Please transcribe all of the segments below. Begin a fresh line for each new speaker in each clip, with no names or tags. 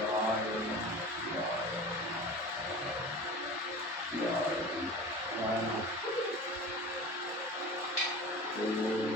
Thank you.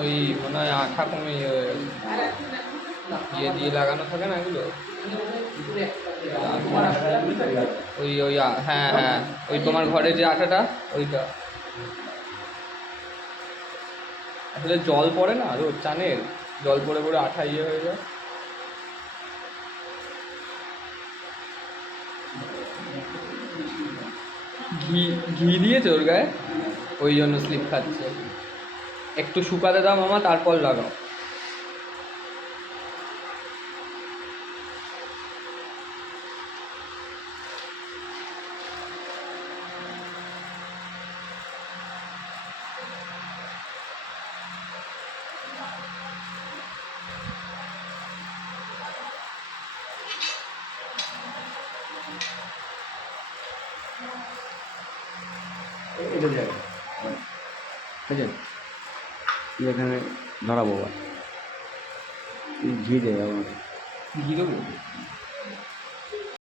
ওই মনে হয় আঠা কমে ইয়ে দিয়ে লাগানো থাকে না এগুলো? ওই ওই হ্যাঁ হ্যাঁ ওই তোমার ঘরে যে আঠাটা, ওইটা। আসলে জল পড়ে না রোজ, চানের? জল পড়ে পড়ে আঠা ইয়ে হয়ে যায়। ঘি ঘি দিয়ে চোর গায়ে ওই জন্য স্লিপ খাচ্ছে। একটু শুকাতে দাও মামা, তারপর লাগাও।
এটা জায়গা ঠিক আছে এখানে ধরাবো ঘি দেবে আমার
ঘি দেবো?